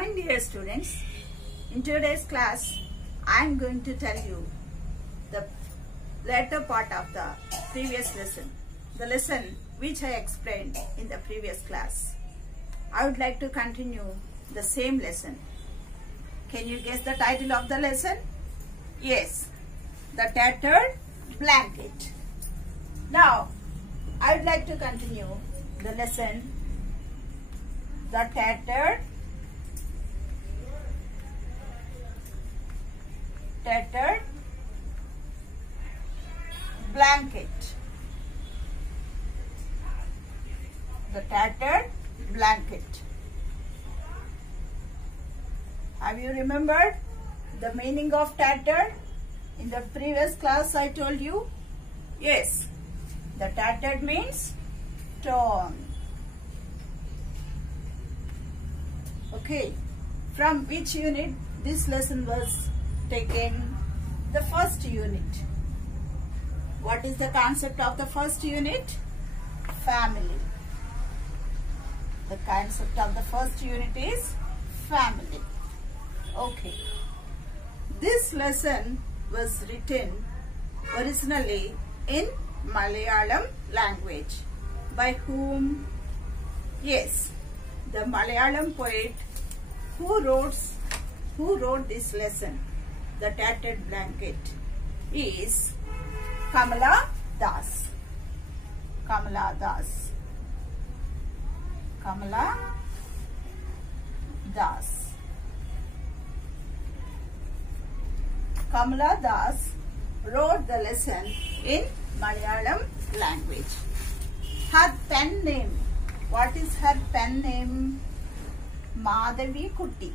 morning, dear students. In today's class, I am going to tell you the latter part of the previous lesson, the lesson which I explained in the previous class. I would like to continue the same lesson. Can you guess the title of the lesson? Yes, the tattered blanket. Now, I would like to continue the lesson, the tattered blanket. The tattered blanket. Have you remembered the meaning of tattered? In the previous class I told you. Yes, the tattered means torn. Okay, from which unit this lesson was taken? The first unit. What is the concept of the first unit? Family. The concept of the first unit is family. Okay. This lesson was written originally in Malayalam language. By whom? Yes, the Malayalam poet who wrote this lesson, the tattered blanket, is Kamala Das. Kamala Das. Kamala Das. Kamala Das wrote the lesson in Malayalam language. Her pen name. What is her pen name? Madhavi Kutti.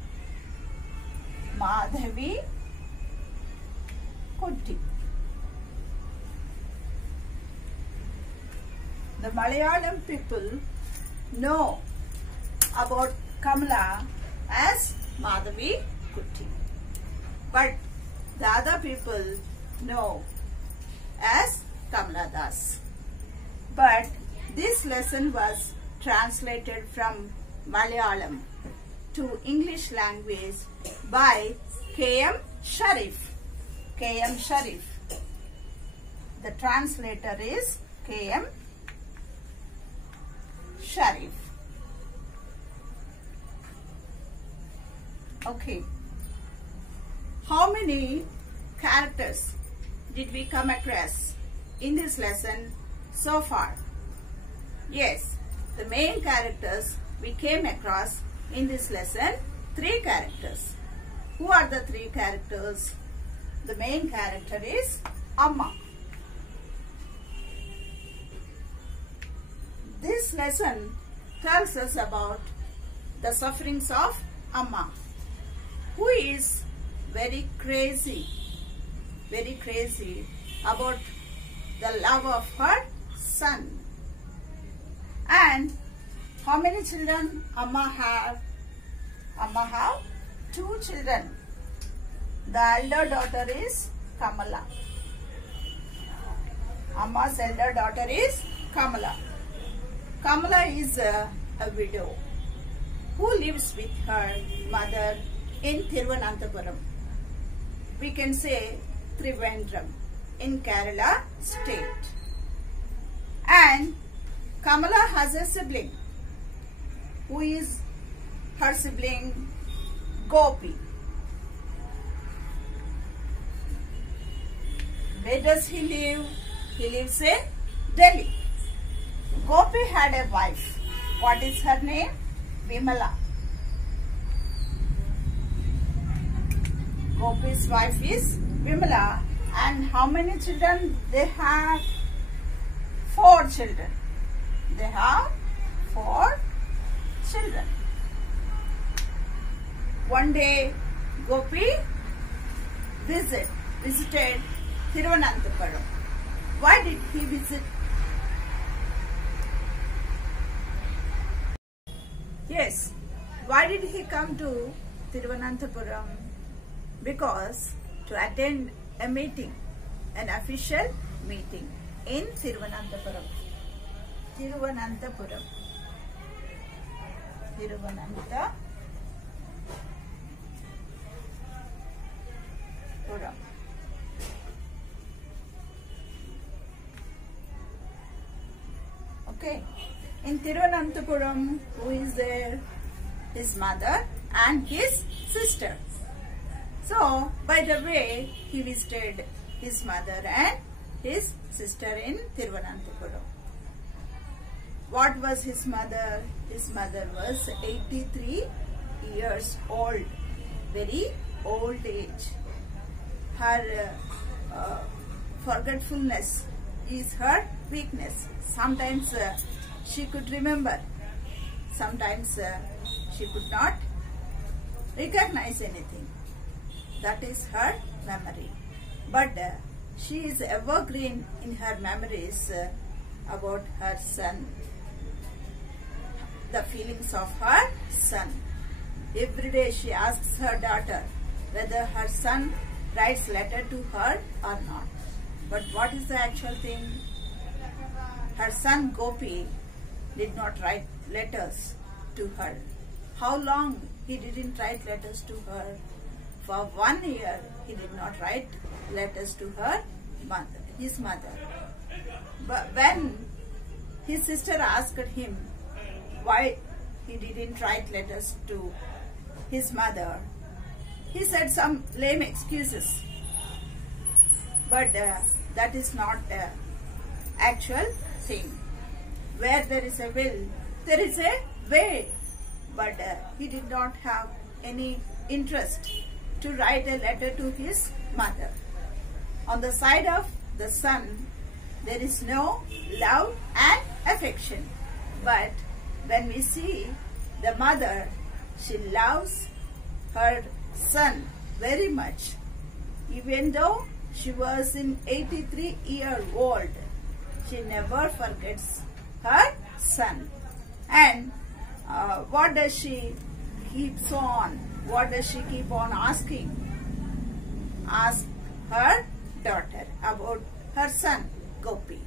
Madhavi Kutti. The Malayalam people know about Kamala as Madhavi Kutti, but the other people know as Kamala Das. But this lesson was translated from Malayalam to English language by K.M. Sharif. K.M. Sharif. The translator is K.M. Sharif. Okay. How many characters did we come across in this lesson so far? Yes, the main characters we came across in this lesson, 3 characters. Who are the 3 characters? The main character is Amma. This lesson tells us about the sufferings of Amma, who is very crazy about the love of her son. And how many children Amma have? Amma have 2 children. The elder daughter is Kamala. Amma's elder daughter is Kamala. Kamala is a widow who lives with her mother in Thiruvananthapuram. We can say Trivandrum in Kerala state. And Kamala has a sibling. Who is her sibling? Gopi. Where does he live? He lives in Delhi. Gopi had a wife. What is her name? Vimala. Gopi's wife is Vimala. And how many children they have? 4 children. They have 4 children. One day, Gopi visited Thiruvananthapuram. Why did he visit? Yes, why did he come to Thiruvananthapuram? Because to attend a meeting, an official meeting in Thiruvananthapuram. Thiruvananthapuram. Thiruvananthapuram. Okay. In Thiruvananthapuram, who is there? His mother and his sister. So, by the way, he visited his mother and his sister in Thiruvananthapuram. What was his mother? His mother was 83 years old, very old age. Her forgetfulness is her weakness. Sometimes she could remember, sometimes she could not recognize anything. That is her memory. But she is evergreen in her memories about her son, the feelings of her son. Every day she asks her daughter whether her son writes letter to her or not. But what is the actual thing? Her son Gopi did not write letters to her. How long he didn't write letters to her? For 1 year he did not write letters to her mother, his mother. But when his sister asked him why he didn't write letters to his mother, he said some lame excuses. But that is not the actual thing. Where there is a will, there is a way. But he did not have any interest to write a letter to his mother. On the side of the son, there is no love and affection. But when we see the mother, she loves her son very much. Even though she was in 83 years old, she never forgets her son. And what does she keeps on? What does she keep on asking? Ask her daughter about her son Gopi.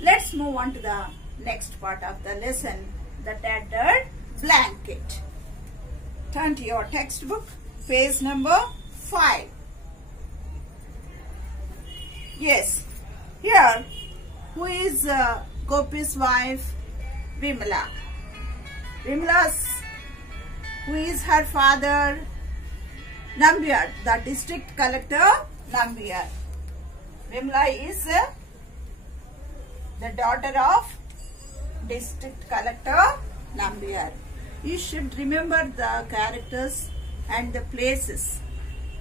Let's move on to the next part of the lesson, the tattered blanket. Turn to your textbook, page number 5. Yes, here, who is Gopi's wife? Vimala. Vimala's, who is her father? Nambiar, the district collector Nambiar. Vimala is the daughter of district collector Nambiar. You should remember the characters and the places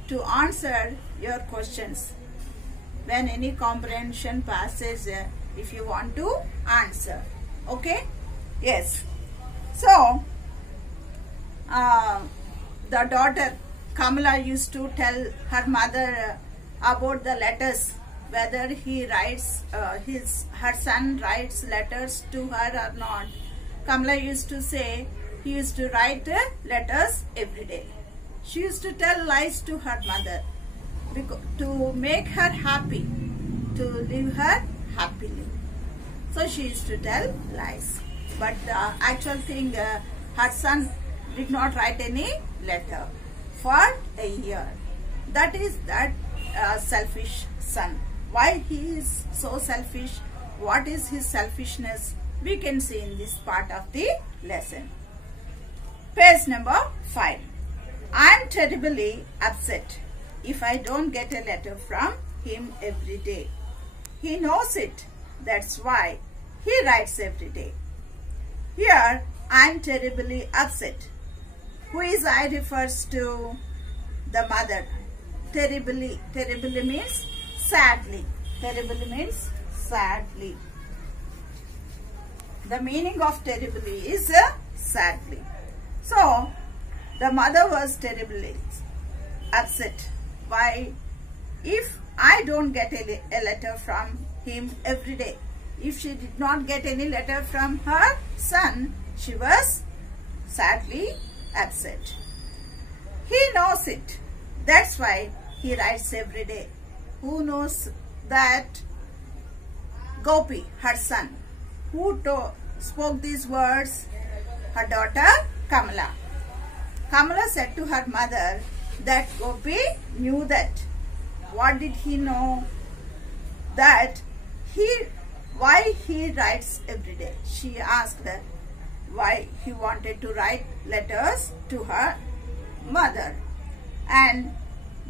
to answer your questions when any comprehension passage if you want to answer. Okay? Yes. So, the daughter Kamala used to tell her mother about the letters, whether he writes, her son writes letters to her or not. Kamala used to say he used to write letters every day. She used to tell lies to her mother to make her happy, to leave her happily. So she used to tell lies. But the actual thing, her son did not write any letter for a year. That is that selfish son. Why he is so selfish? What is his selfishness? We can see in this part of the lesson. Page number 5. I am terribly upset if I don't get a letter from him every day. He knows it. That's why he writes every day. Here, I am terribly upset. Who is I refers to the mother. Terribly. Terribly means sadly. Terribly means sadly. The meaning of terribly is sadly. So, the mother was terribly upset. Why? If I don't get a letter from him every day, if she did not get any letter from her son, she was sadly upset. He knows it. That's why he writes every day. Who knows that? Gopi, her son. Who spoke these words? Her daughter Kamala. Kamala said to her mother that Gopi knew that what did he know? That why he writes every day. She asked why he wanted to write letters to her mother, and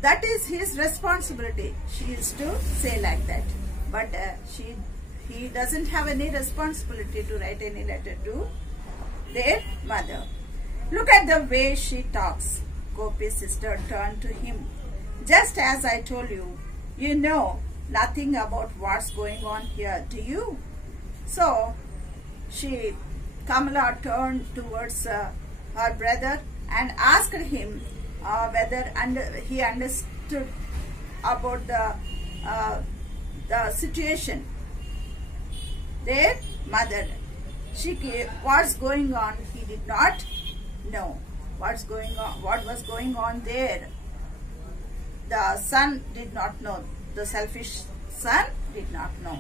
that is his responsibility. She is to say like that, but he doesn't have any responsibility to write any letter to their mother. Look at the way she talks. Gopi's sister turned to him. Just as I told you, you know nothing about what's going on here, do you? So Kamala turned towards her brother and asked him whether he understood about the situation. Their mother, what's going on, he did not know. What was going on there. The son did not know. The selfish son did not know.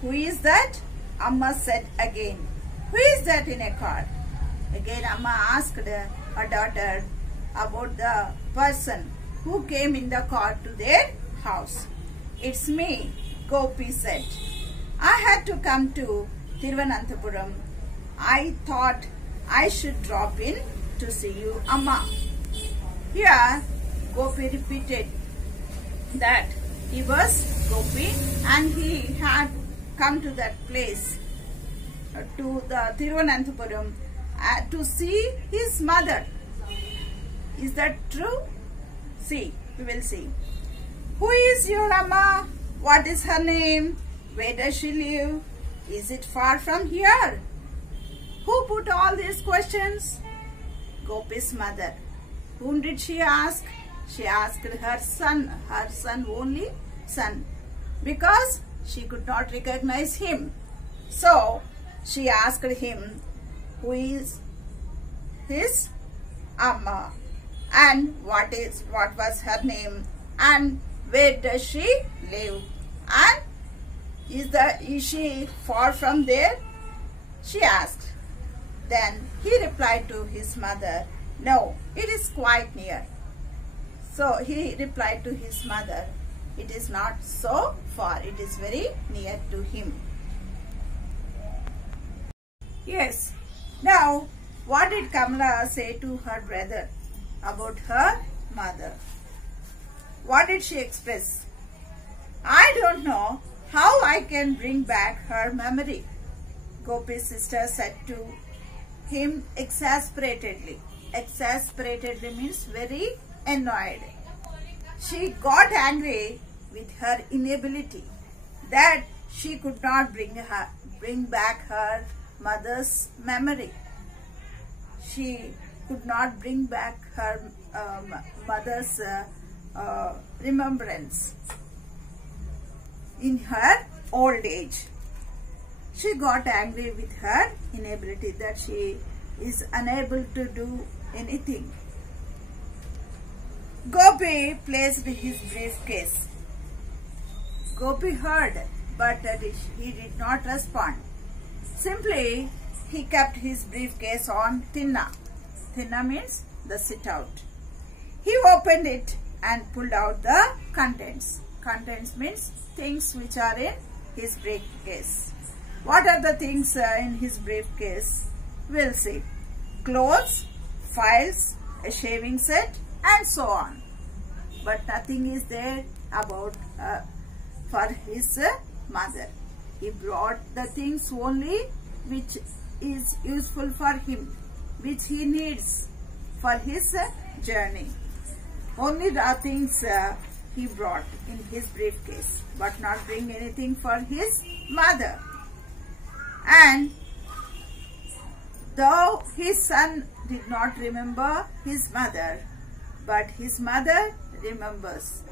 Who is that? Amma said again. Who is that in a car? Again Amma asked her daughter about the person who came in the car to their house. It's me, Gopi said. I had to come to Thiruvananthapuram. I thought I should drop in to see you, Amma. Here, Gopi repeated that he was Gopi and he had come to that place, to the Thiruvananthapuram, to see his mother. Is that true? See, we will see. Who is your Amma? What is her name? Where does she live? Is it far from here? Who put all these questions? Gopi's mother. Whom did she ask? She asked her son only son, because she could not recognize him. So she asked him who is his Amma and what was her name and where does she live, and is she far from there? She asked. Then he replied to his mother, no, it is quite near. So he replied to his mother, it is not so far, it is very near to him. Yes. Now, what did Kamala say to her brother about her mother? What did she express? I don't know how I can bring back her memory, Gopi's sister said to him exasperatedly. Exasperatedly means very annoyed. She got angry with her inability that she could not bring back her mother's memory. She could not bring back her mother's remembrance in her old age. She got angry with her inability, that she is unable to do anything. Gopi placed his briefcase. Gopi heard, but he did not respond. Simply, he kept his briefcase on Tinna. Tinna means the sit-out. He opened it and pulled out the contents. Contents means things which are in his briefcase. What are the things in his briefcase? We'll see. Clothes, files, a shaving set, and so on. But nothing is there about for his mother. He brought the things only which is useful for him, which he needs for his journey. Only the things he brought in his briefcase, but not bring anything for his mother. And though his son did not remember his mother, but his mother remembers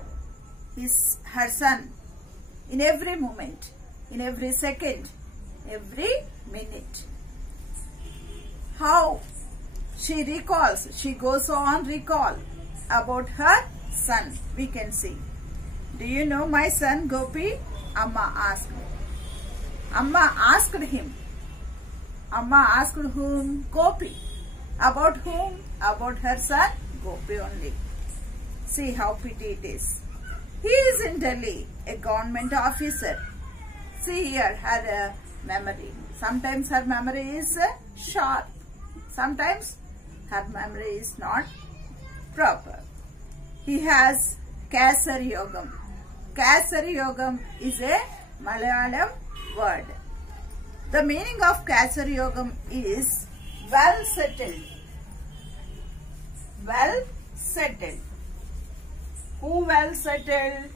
her son in every moment, in every second, every minute. How she recalls, she goes on recall about her son, we can see. Do you know my son Gopi? Amma asked. Amma asked him. Amma asked whom? Gopi. About whom? About her son Gopi only. See how pity it is. He is in Delhi, a government officer. See here her memory. Sometimes her memory is sharp. Sometimes her memory is not proper. He has Kasari Yogam. Kasari Yogam is a Malayalam word. The meaning of Kasari Yogam is well settled. Well settled. Who well settled?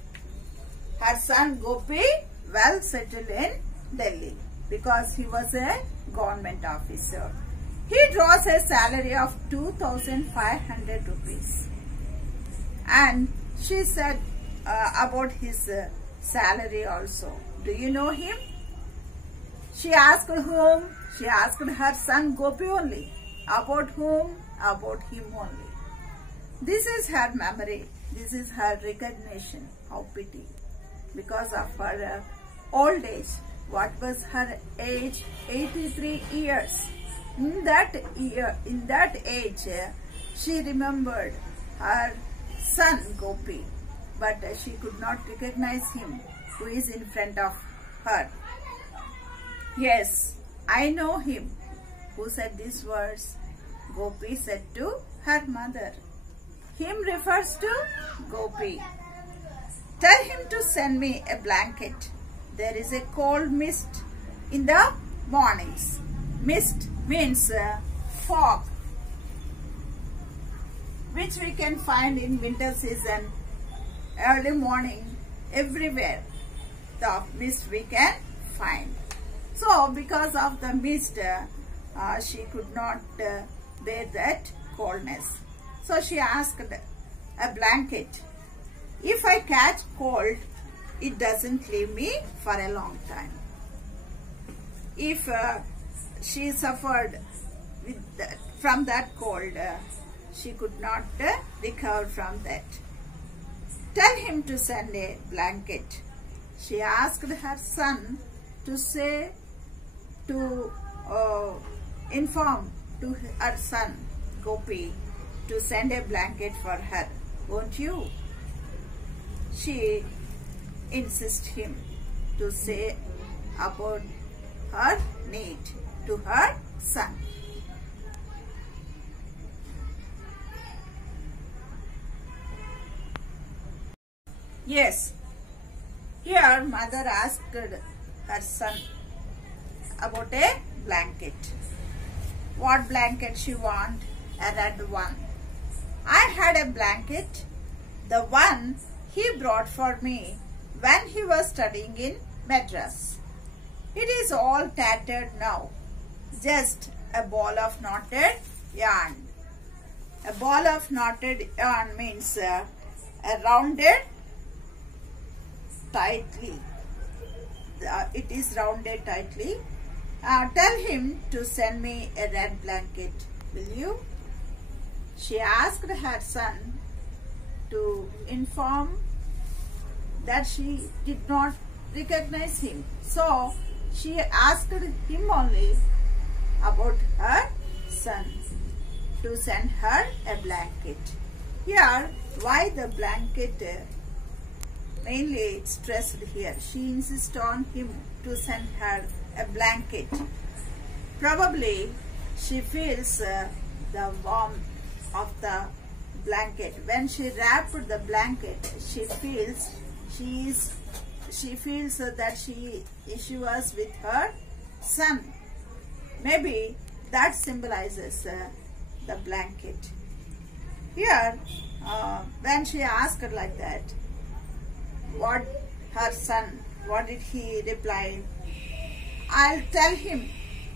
Her son Gopi well settled in Delhi because he was a government officer. He draws a salary of 2,500 rupees. And she said about his salary also. Do you know him? She asked whom? She asked her son Gopi only. About whom? About him only. This is her memory. This is her recognition. How pity. Because of her old age. What was her age? 83 years. In that age, she remembered her son Gopi. But she could not recognize him who is in front of her. Yes, I know him. Who said these words? Gopi said to her mother. Him refers to Gopi. Tell him to send me a blanket. There is a cold mist in the mornings. Mist means fog, which we can find in winter season, early morning, everywhere. The mist we can find. So, because of the mist, she could not bear that coldness. So, she asked a blanket. If I catch cold, it doesn't leave me for a long time. If she suffered from that cold, she could not recover from that. Tell him to send a blanket. She asked her son to inform to her son Gopi to send a blanket for her. Won't you? She insists him to say about her need to her son. Yes, here mother asked her son about a blanket. What blanket she want? A red one. I had a blanket, the one he brought for me when he was studying in Madras. It is all tattered now, just a ball of knotted yarn. A ball of knotted yarn means a rounded tightly. It is rounded tightly. Tell him to send me a red blanket, will you? She asked her son to inform that she did not recognize him. So, she asked him only about her son to send her a blanket. Here, why the blanket mainly stressed here? She insists on him to send her a blanket. Probably she feels the warmth of the blanket. When she wrapped the blanket, she feels that she was with her son. Maybe that symbolizes the blanket. Here, when she asked like that, what her son, what did he reply? I'll tell him.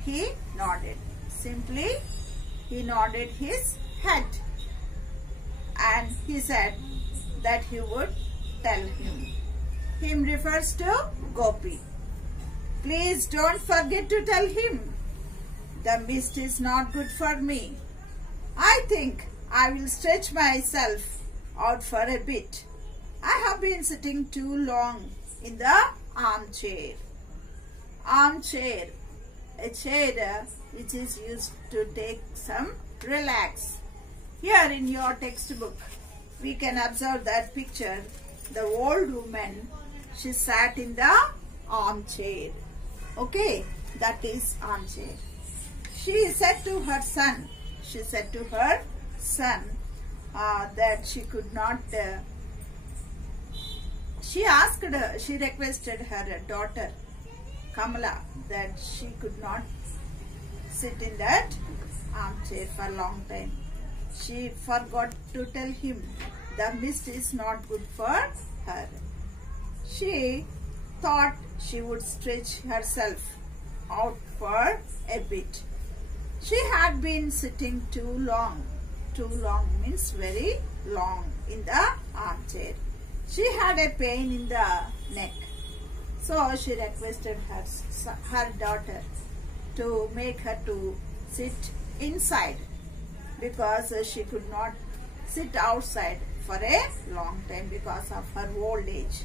He nodded. Simply, he nodded his head. And he said that he would tell him. Him refers to Gopi. Please don't forget to tell him. The mist is not good for me. I think I will stretch myself out for a bit. I have been sitting too long in the armchair. Armchair, a chair which is used to take some relax. Here in your textbook, we can observe that picture the old woman, she sat in the armchair. Okay, that is armchair. She said to her son, that she could not, she requested her daughter Kamala that she could not sit in that armchair for a long time. She forgot to tell him the mist is not good for her. She thought she would stretch herself out for a bit. She had been sitting too long means very long, in the armchair. She had a pain in the neck. So she requested her daughter to make her to sit inside, because she could not sit outside for a long time because of her old age.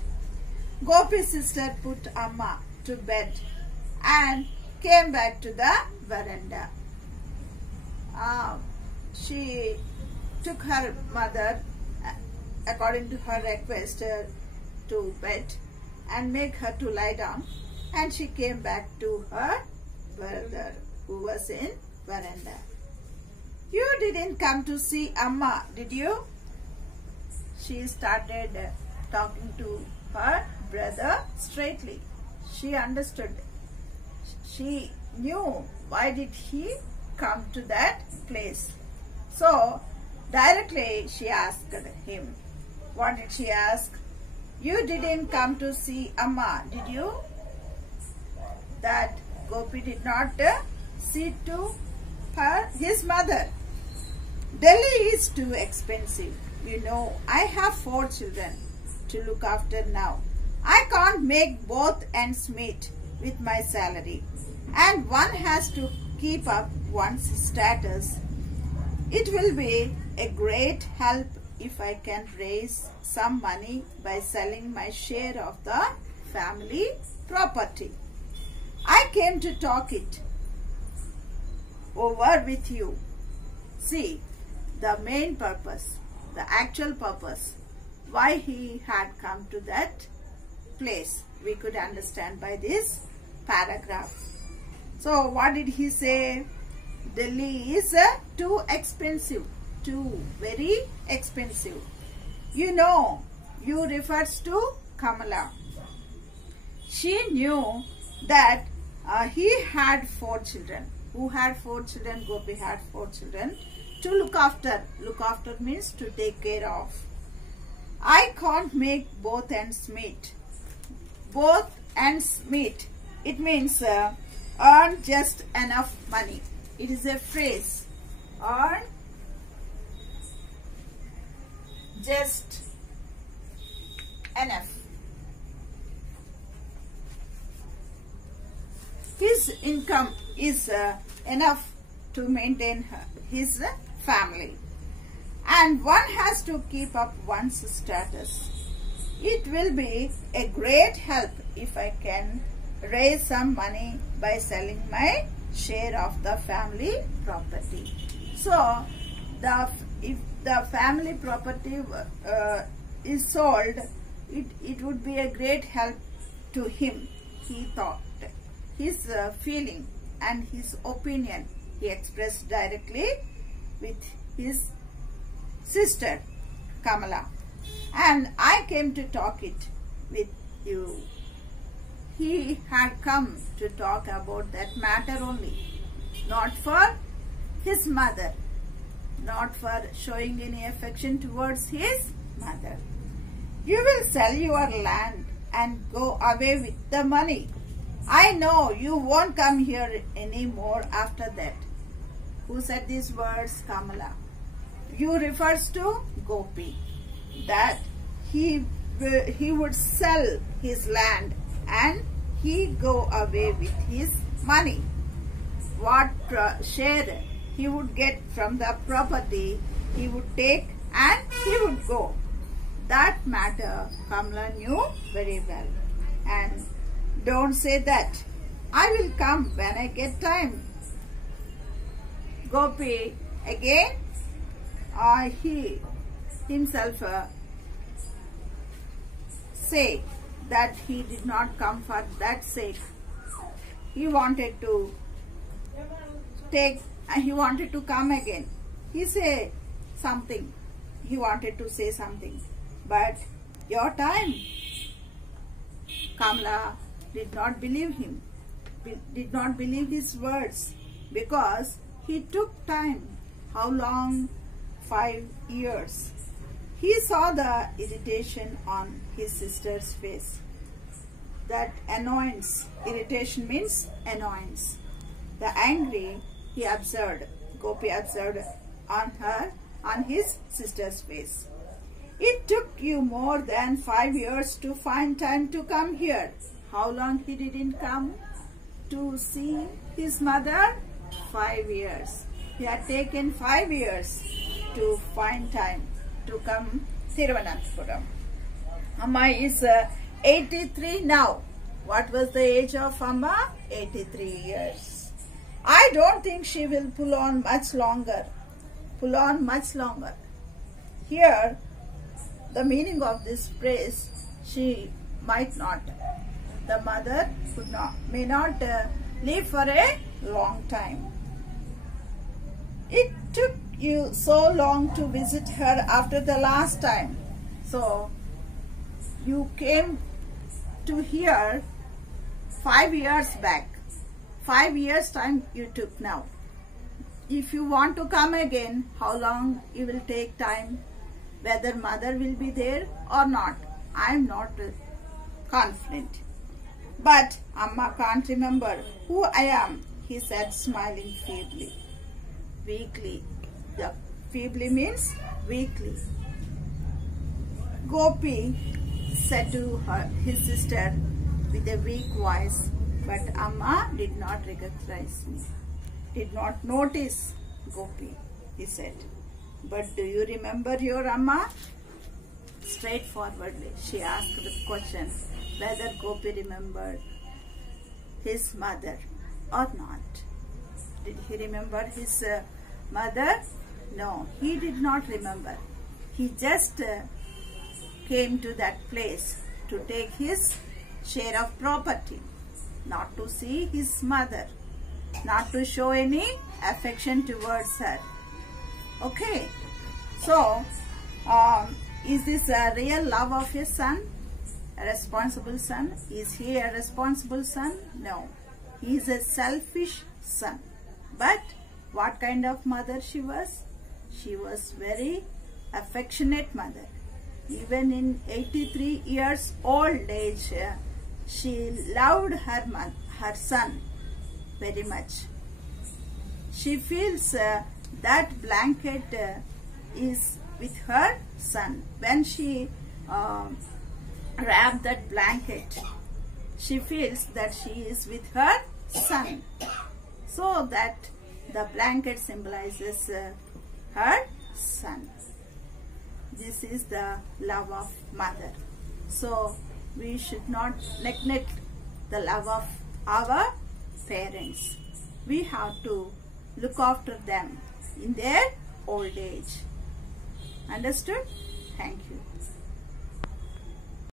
Gopi's sister put Amma to bed and came back to the veranda. She took her mother, according to her request, to bed and make her to lie down, and she came back to her brother who was in veranda. You didn't come to see Amma, did you? She started talking to her brother straightly. She understood. She knew why did he come to that place. So directly she asked him. What did she ask? You didn't come to see Amma, did you? That Gopi did not see to his mother. Delhi is too expensive. You know, I have 4 children to look after now. I can't make both ends meet with my salary, and one has to keep up one's status. It will be a great help if I can raise some money by selling my share of the family property. I came to talk it over with you. See, the main purpose, the actual purpose, why he had come to that place, we could understand by this paragraph. So what did he say? Delhi is too expensive, too very expensive. You know, you refers to Kamala. She knew that he had 4 children. Who had 4 children? Gopi had 4 children to look after. Look after means to take care of. I can't make both ends meet. Both ends meet. It means earn just enough money. It is a phrase. Earn just enough. His income is enough to maintain his family, and one has to keep up one's status. It will be a great help if I can raise some money by selling my share of the family property. So, if the family property is sold, it would be a great help to him, he thought. His feeling and his opinion he expressed directly with his sister Kamala. And I came to talk it with you. He had come to talk about that matter only, not for his mother, not for showing any affection towards his mother. You will sell your land and go away with the money. I know you won't come here anymore after that. Who said these words? Kamala. You refers to Gopi. That he would sell his land and he go away with his money. What share he would get from the property he would take and he would go. That matter Kamala knew very well. And don't say that. I will come when I get time. Gopi again, he himself say that he did not come for that sake. He wanted to come again. He said something. He wanted to say something. But your time, Kamla did not believe him, did not believe his words, because he took time. How long? 5 years. He saw the irritation on his sister's face. That annoyance. Irritation means annoyance. The angry he observed, Gopi observed on his sister's face. It took you more than 5 years to find time to come here. How long he didn't come to see his mother? 5 years. He had taken 5 years to find time to come Thiruvananthapuram. Amma is 83 now. What was the age of Amma? 83 years. I don't think she will pull on much longer. Here, the meaning of this phrase, she might not. The mother may not live for a long time. It took you so long to visit her after the last time. So, you came to here 5 years back. 5 years time you took now. If you want to come again, how long you will take time? Whether mother will be there or not, I am not confident. But Amma can't remember who I am, he said, smiling feebly. Weakly. The feebly means weakly. Gopi said to his sister with a weak voice, but Amma did not recognize me. Did not notice Gopi, he said. But do you remember your Amma? Straightforwardly, she asked the question whether Gopi remembered his mother or not. Did he remember his mother? No, he did not remember. He just came to that place to take his share of property, not to see his mother, not to show any affection towards her. Okay, so is this a real love of his son? A responsible son? Is he a responsible son? No, he is a selfish son. But what kind of mother she was? She was very affectionate mother. Even in 83 years old age, she loved her son very much. She feels that blanket is with her son. When she wrapped that blanket, she feels that she is with her son. So that the blanket symbolizes her son. This is the love of mother. So we should not neglect the love of our parents. We have to look after them in their old age. Understood? Thank you.